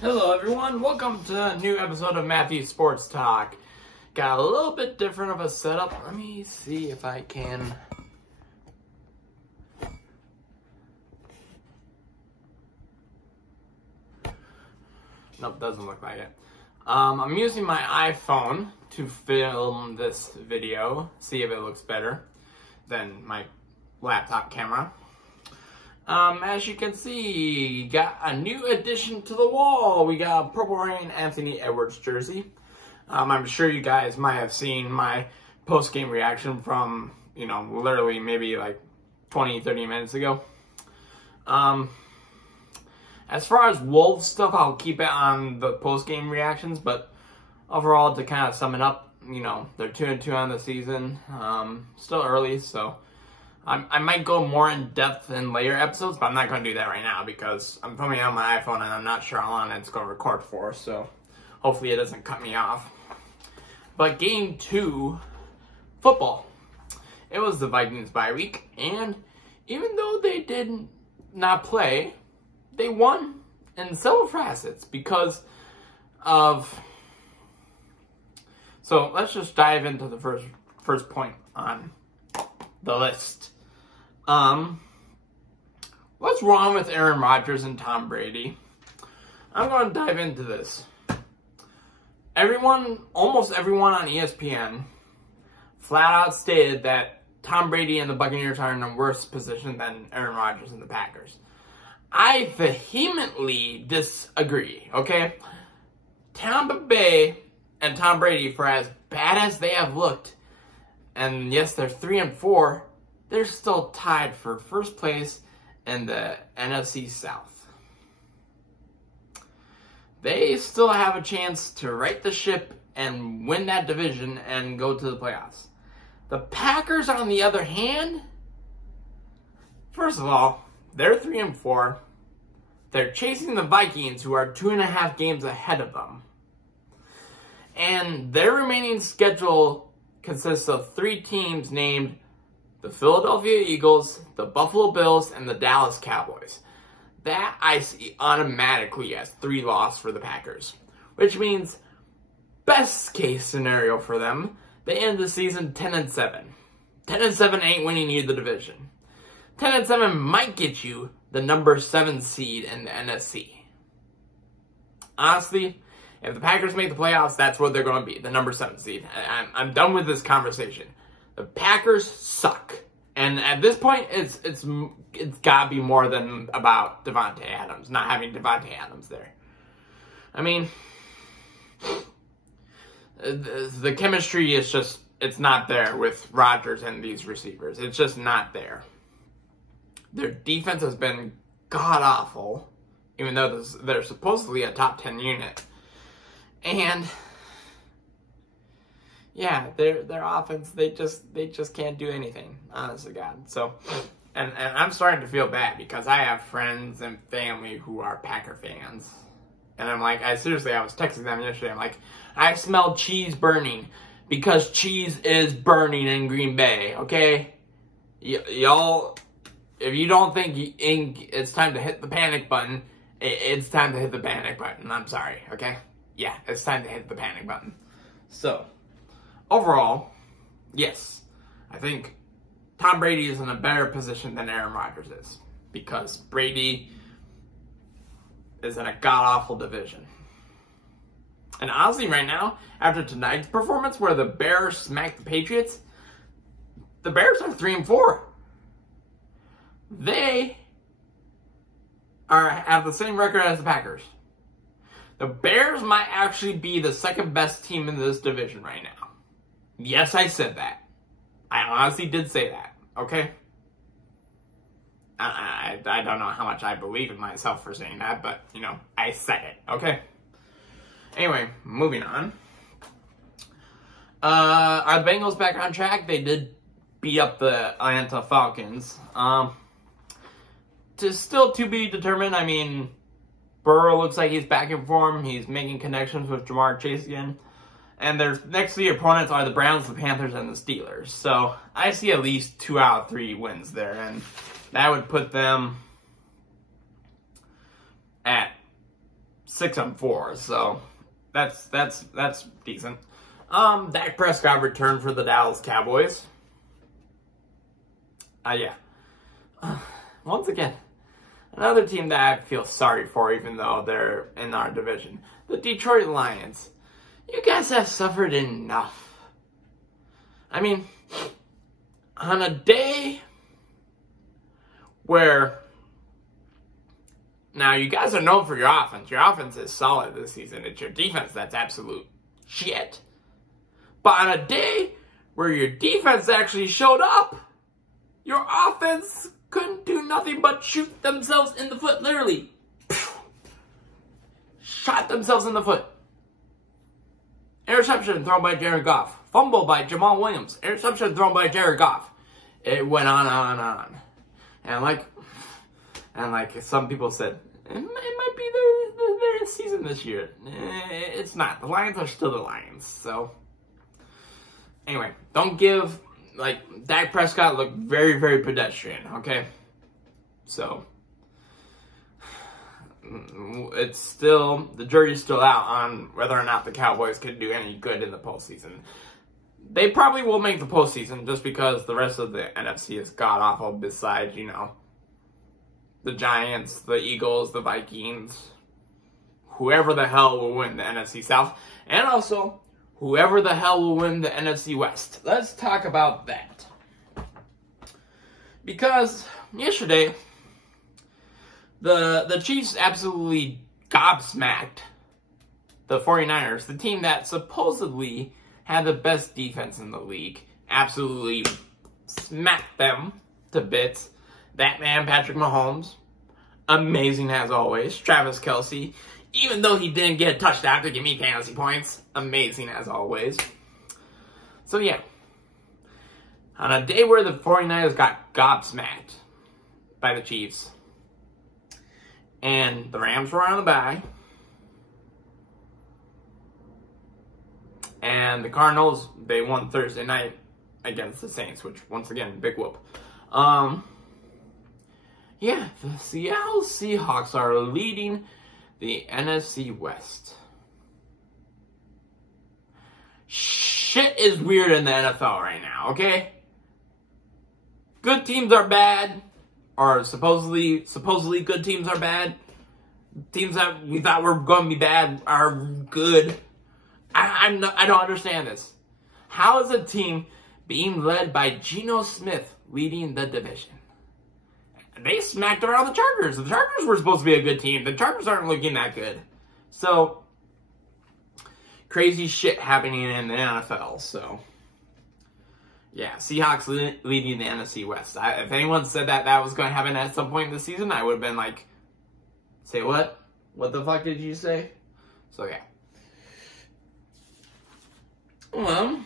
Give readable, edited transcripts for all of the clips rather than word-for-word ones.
Hello everyone, welcome to a new episode of Matthew's Sports Talk. Got a little bit different of a setup. Let me see if I can... Nope, doesn't look like it. I'm using my iPhone to film this video, see if it looks better than my laptop camera. As you can see, got a new addition to the wall. We got a Purple Rain Anthony Edwards jersey. I'm sure you guys might have seen my post-game reaction from, literally maybe like 20, 30 minutes ago. As far as Wolves stuff, I'll keep it on the post-game reactions, but overall, to kind of sum it up, they're 2-2 on the season. Still early, so I might go more in depth in later episodes, but I'm not going to do that right now because I'm filming on my iPhone and I'm not sure how long it's going to record for, so hopefully it doesn't cut me off. But game 2, football. It was the Vikings bye week, and even though they did not play, they won in several facets because of... So let's just dive into the first point on the list. What's wrong with Aaron Rodgers and Tom Brady? I'm going to dive into this. Almost everyone on ESPN flat out stated that Tom Brady and the Buccaneers are in a worse position than Aaron Rodgers and the Packers. I vehemently disagree, okay? Tampa Bay and Tom Brady, for as bad as they have looked, and yes, they're 3-4, they're still tied for first place in the NFC South. They still have a chance to right the ship and win that division and go to the playoffs. The Packers, on the other hand, first of all, they're 3-4. They're chasing the Vikings, who are 2.5 games ahead of them. And their remaining schedule consists of 3 teams named the Philadelphia Eagles, the Buffalo Bills, and the Dallas Cowboys. That I see automatically as 3 losses for the Packers. Which means, best case scenario for them, they end the season 10-7. 10-7 ain't winning you the division. 10-7 might get you the number 7 seed in the NFC. Honestly, if the Packers make the playoffs, that's what they're going to be, the number 7 seed. I'm done with this conversation. The Packers suck. And at this point, it's got to be more than about Davante Adams, not having Davante Adams there. I mean, the chemistry is just, it's not there with Rodgers and these receivers. It's just not there. Their defense has been god-awful, even though they're supposedly a top 10 unit. And yeah, their offense, they just can't do anything, honest to God. So, and I'm starting to feel bad because I have friends and family who are Packer fans. And I'm like, I was texting them yesterday. I'm like, I smell cheese burning because cheese is burning in Green Bay, okay? Y'all, if you don't think it's time to hit the panic button, it's time to hit the panic button. I'm sorry, okay? Yeah, it's time to hit the panic button. So, overall, yes, I think Tom Brady is in a better position than Aaron Rodgers is because Brady is in a god-awful division. And honestly, right now, after tonight's performance where the Bears smacked the Patriots, the Bears are 3-4. They have the same record as the Packers. The Bears might actually be the second best team in this division right now. Yes, I said that. I honestly did say that, okay? I don't know how much I believe in myself for saying that, but, I said it, okay? Anyway, moving on. Are the Bengals back on track? They did beat up the Atlanta Falcons. Still to be determined. I mean, Burrow looks like he's back in form. He's making connections with Jamar Chase again. And their next 3 opponents are the Browns, the Panthers, and the Steelers. So I see at least 2 out of 3 wins there. And that would put them at 6-4, so that's decent. Dak Prescott returned for the Dallas Cowboys. Yeah. Once again, another team that I feel sorry for, even though they're in our division. The Detroit Lions. You guys have suffered enough. I mean, on a day where... Now, you guys are known for your offense. Your offense is solid this season. It's your defense that's absolute shit. But on a day where your defense actually showed up, your offense couldn't do nothing but shoot themselves in the foot, literally. Shot themselves in the foot. Interception thrown by Jared Goff. Fumble by Jamal Williams. Interception thrown by Jared Goff. It went on and on. And like some people said, it might be their season this year. It's not. The Lions are still the Lions. So, anyway, don't give, like, Dak Prescott looked very, very pedestrian, okay? So, it's still, the jury's still out on whether or not the Cowboys can do any good in the postseason. They probably will make the postseason just because the rest of the NFC is god-awful besides, you know, the Giants, the Eagles, the Vikings, whoever the hell will win the NFC South, and also whoever the hell will win the NFC West. Let's talk about that. Because yesterday, the Chiefs absolutely gobsmacked the 49ers, the team that supposedly had the best defense in the league. Absolutely smacked them to bits. That man, Patrick Mahomes, amazing as always. Travis Kelce, even though he didn't get a touchdown to give me fantasy points, amazing as always. So yeah, on a day where the 49ers got gobsmacked by the Chiefs, and the Rams were on the bye, and the Cardinals, they won Thursday night against the Saints, which, once again, big whoop. Yeah, the Seattle Seahawks are leading the NFC West. Shit is weird in the NFL right now, okay? Good teams are bad, or supposedly good teams are bad. Teams that we thought were going to be bad are good. I don't understand this. How is a team being led by Geno Smith leading the division? They smacked around the Chargers. The Chargers were supposed to be a good team. The Chargers aren't looking that good. So, crazy shit happening in the NFL. So, yeah, Seahawks leading the NFC West. If anyone said that was going to happen at some point in the season, I would have been like, say what? What the fuck did you say? So, yeah. Well,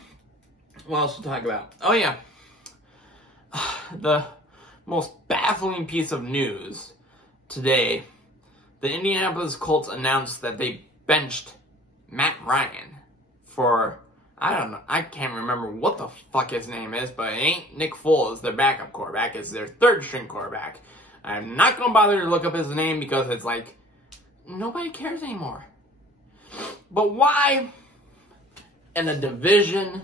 what else to talk about? Oh, yeah. The most baffling piece of news today, the Indianapolis Colts announced that they benched Matt Ryan for, I don't know, I can't remember what the fuck his name is, but it ain't Nick Foles, their backup quarterback. It's their third string quarterback. I'm not going to bother to look up his name because it's like, nobody cares anymore. But why, in a division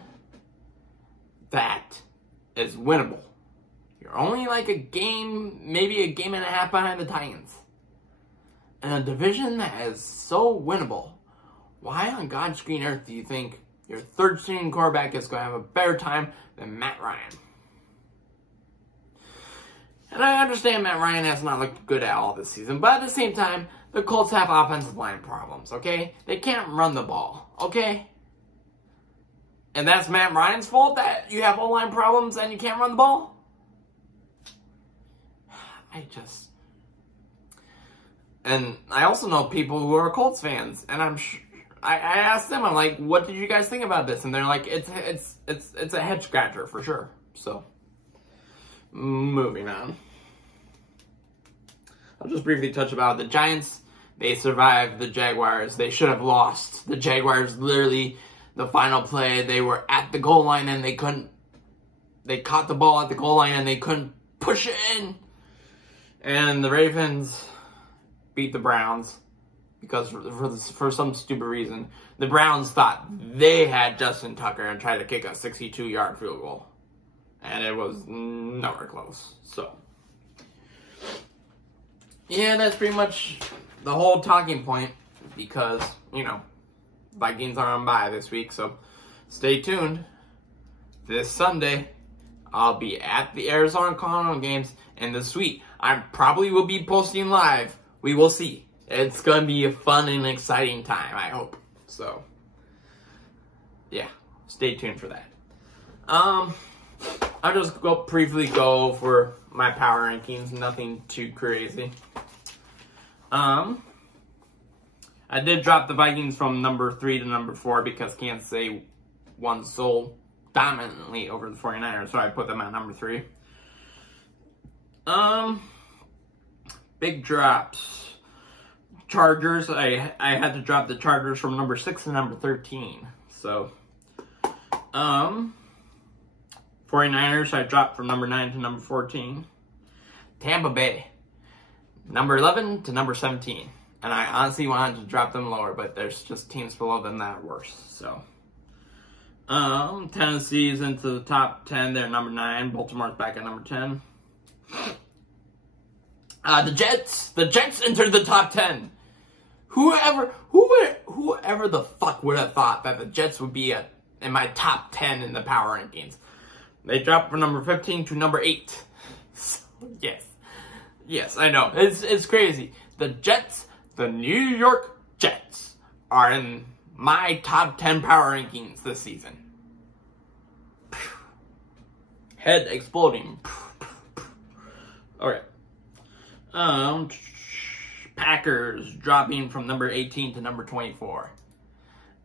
that is winnable, you're only like a game, maybe a game and a half behind the Titans, in a division that is so winnable, why on God's green earth do you think your third string quarterback is going to have a better time than Matt Ryan? And I understand Matt Ryan has not looked good at all this season, but at the same time, the Colts have offensive line problems, okay? They can't run the ball, okay? And that's Matt Ryan's fault that you have O-line problems and you can't run the ball? And I also know people who are Colts fans, and I asked them, I'm like, what did you guys think about this? And they're like, it's a head scratcher for sure. So, moving on. I'll just briefly touch about the Giants. They survived the Jaguars. They should have lost. The Jaguars, literally, the final play, they were at the goal line and they caught the ball at the goal line and they couldn't push it in. And the Ravens beat the Browns because for some stupid reason, the Browns thought they had Justin Tucker and tried to kick a 62-yard field goal. And it was nowhere close. So, yeah, that's pretty much the whole talking point because, you know, Vikings are on bye this week. So, stay tuned. This Sunday, I'll be at the Arizona Cardinals games in the suite. I probably will be posting live. We will see. It's going to be a fun and exciting time, I hope. So, yeah, stay tuned for that. I'll just briefly go for my power rankings. Nothing too crazy. I did drop the Vikings from number 3 to number 4 because Kansas City won so dominantly over the 49ers, so I put them at number 3. Big drops. Chargers, I had to drop the Chargers from number 6 to number 13. So, 49ers, I dropped from number 9 to number 14. Tampa Bay, number 11 to number 17. And I honestly wanted to drop them lower, but there's just teams below them that are worse. So, Tennessee's into the top 10. They're number 9. Baltimore's back at number 10. The Jets entered the top 10. Whoever the fuck would have thought that the Jets would be in my top 10 in the power rankings? They dropped from number 15 to number 8. So, yes, I know. It's crazy. The Jets, the New York Jets, are in my top 10 power rankings this season. Head exploding. Alright. Packers dropping from number 18 to number 24.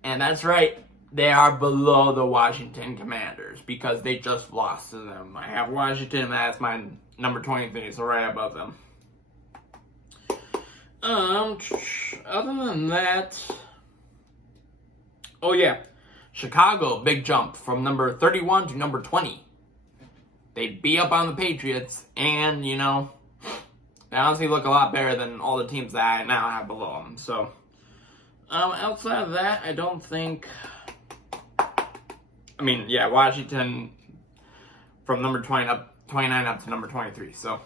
And that's right. They are below the Washington Commanders because they just lost to them. I have Washington as my number 23, so right above them. Other than that, oh yeah, Chicago, big jump from number 31 to number 20. They beat up on the Patriots, and, you know, they honestly look a lot better than all the teams that I now have below them. So, outside of that, I don't think... I mean, yeah, Washington from number 29 up to number 23. So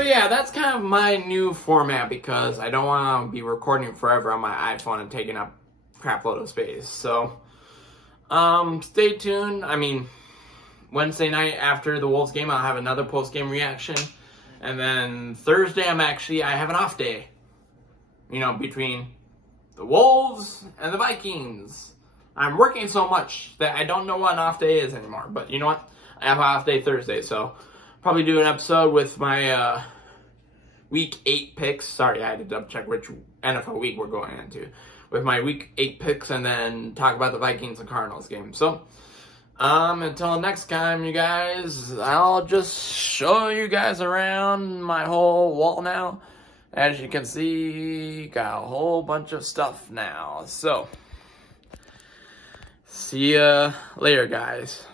yeah, that's kind of my new format because I don't want to be recording forever on my iPhone and taking up crap load of space. So, stay tuned. I mean, Wednesday night after the Wolves game, I'll have another post-game reaction. And then Thursday, I have an off day. You know, between the Wolves and the Vikings. I'm working so much that I don't know what an off day is anymore. But you know what? I have an off day Thursday, so probably do an episode with my Week 8 picks. Sorry, I had to double check which NFL week we're going into. With my Week 8 picks and then talk about the Vikings and Cardinals game. So, until next time, you guys, I'll just show you guys around my whole wall now. As you can see, got a whole bunch of stuff now. So, see ya later, guys.